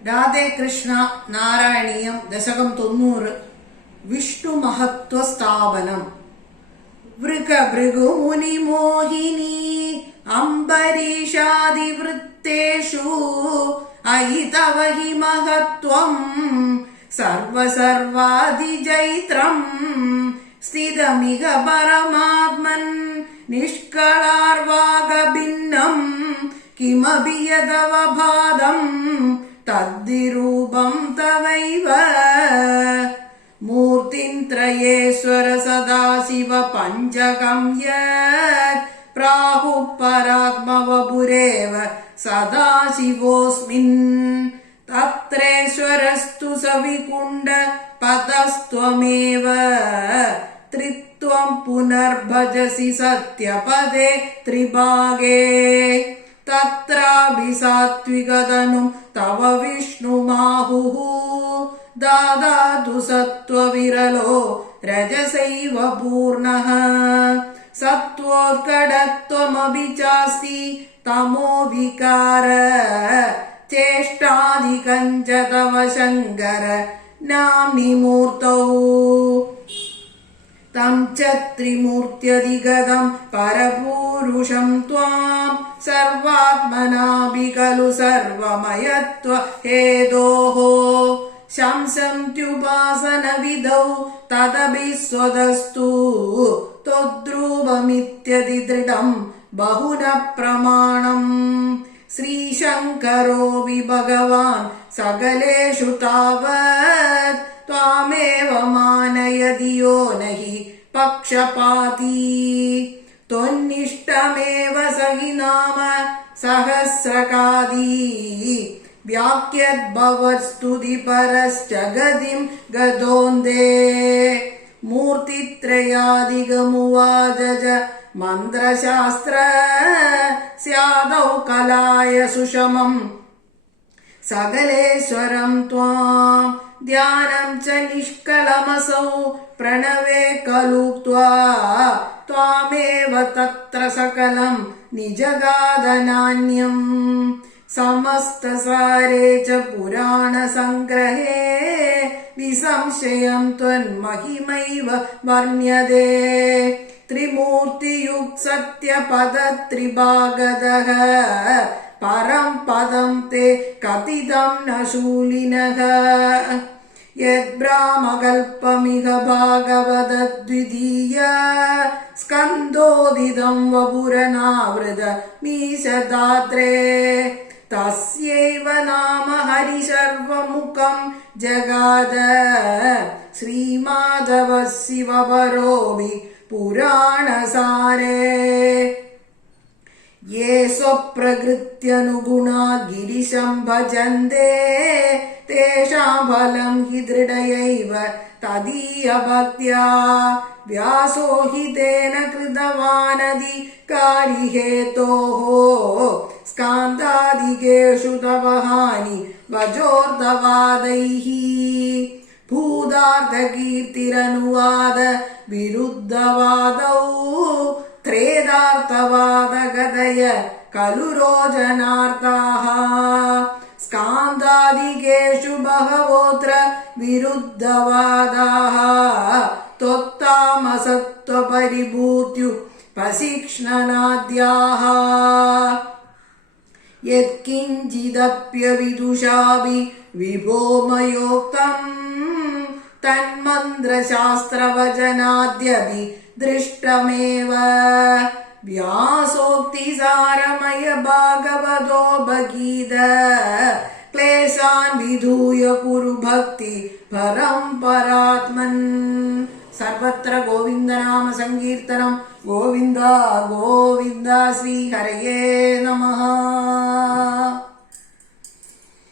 രാധേ കൃഷ്ണ നാരായണീയം ദശകം 90 വിഷ്ണു മഹത്വ സ്ഥാപനം വൃഗഭൃഗുമുനി മോഹിനി അംബരീഷാദിവൃത്തേഷു അയി തവ ഹി മഹത്വം സർവസർവാധിജൈത്രം സ്ഥിതമിഹ പരമാത്മൻ നിഷ്കളാർവാകഭിന്നം കിമപി യതവ ഭാതം തദ്ദിരൂപം തവൈവ മൂർത്തിത്രയേശ്വര സദാശിവ പഞ്ചകം യത് പ്രാഹുഃ പരാത്മവപുരേവ സദാശിവോസ്മിൻ തത്രേശ്വരസ്തു സവികുണ്ഡ പദസ്ത്വമേവ ത്രിത്വം പുനർഭജസി സത്യപദേ ത്രിഭാഗേ തത്രാഭി സാത്വികതനും തവ വിഷ്ണുമാഹുഃ ദാദാതു സത്വവിരലോ രജസൈവ പൂർണഃ സത്വോത്കടത്വമപി ചാസ്തി തമോ വികാര ചേഷ്ടാധികം ച തവ ശങ്കര നാംനി മൂർത്തൗ തം ച ത്രിമൂർത്യധിഗതം പരപൂരുഷം ത്വാം സർവാത്മനാഭി ഖലു സർവമയത്വ ഹേതോഃ ശംസന്ത്യുപാസന വിധൗ തദപി സ്വതസ്തു ത്വദ്രൂപമിത്യതി ദൃഢം ബഹുന പ്രമാണം ശ്രീശങ്കരോപി ഭഗവാൻ സകലേഷു താവത് ത്വാമേവ മാനയതി യോ നഹി പക്ഷപാതി ത്വന്നിഷ്ടമേവ സഹി നാമ സഹസ്രകാദി വ്യാക്യദ്ഭവസ്തുതി പരശ്ച ഗതിം ഗതോന്തേ മൂർത്തിത്രയാധികമുവാച മന്ത്രശാസ്ത്ര സ്യാദൗ കലായ സുഷമം സകലേശ്വരം ത്വാം ധ്യാനം ച നിഷ്കളമസൗ പ്രണവേ ഖലു ത്വാമേവ തത്ര സകലം നിജഗാദനാന്യം സമസ്തസാരേ ച പുരാണ സംഗ്രഹേ വിസംശയം ത്വന്മഹിമൈവ വർണ്യതേ ത്രിമൂർത്തിയുക്ത സത്യപദ ത്രിഭാഗദഃ പരം പദം തേ കഥിതം ന ശൂലിനഃ യദ്ബ്രാഹ്മകൽപമിഹ ഭാഗവതദ്വിതീയ സ്കന്ദോദിതം വപുരനാവൃത മീശദാത്രേ തസ്യൈവ നാമ ഹരിശർവമുഖം ജഗാദ ശ്രീമാധവ ശിവപരോമി പുരാണസാരേ യേ സ്വപ്രകൃത്യനുഗുണാ ഗിരിശം ഭജന്തേ തേഷാം ഫലം ഹി ദൃഢയൈവ തദീയ ഭക്ത്യാ വ്യാസോ ഹി തേന കൃതവാനധികാരി ഹേതോഃ സ്കാന്ദാദികേഷു തവ ഹാനി വജോർധവാദൈഃ ഭൂതാർത്ഥകീർത്തിരനുവാദ വിരുദ്ധവാദൗ ത്രേതാർത്ഥവാദഗതയ ഖലു രോചനാർത്ഥാഃ സ്കാന്ദാദികേഷു ബഹവോത്ര വിരുദ്ധവാദാഃ ത്വത്താമസത്വപരിഭൂത്യുപ പശിക്ഷ്ണനാദ്യാഃ യത്കിഞ്ചിദപ്യവിദുഷാഭി വിഭോ മയോക്തം തന്മന്ത്രശാസ്ത്രവചനാദ്യപി ദൃഷ്ടമേവ വ്യാസോക്തിസാരമയ ഭാഗവതോ ഭഗീത ക്ലേശാൻ വിധൂയ കുരു ഭക്തി പരം പരാത്മൻ സർവത്ര ഗോവിന്ദനാമ സങ്കീർത്തനം ഗോവിന്ദ ഗോവിന്ദ ശ്രീ ഹരയേ നമഃ.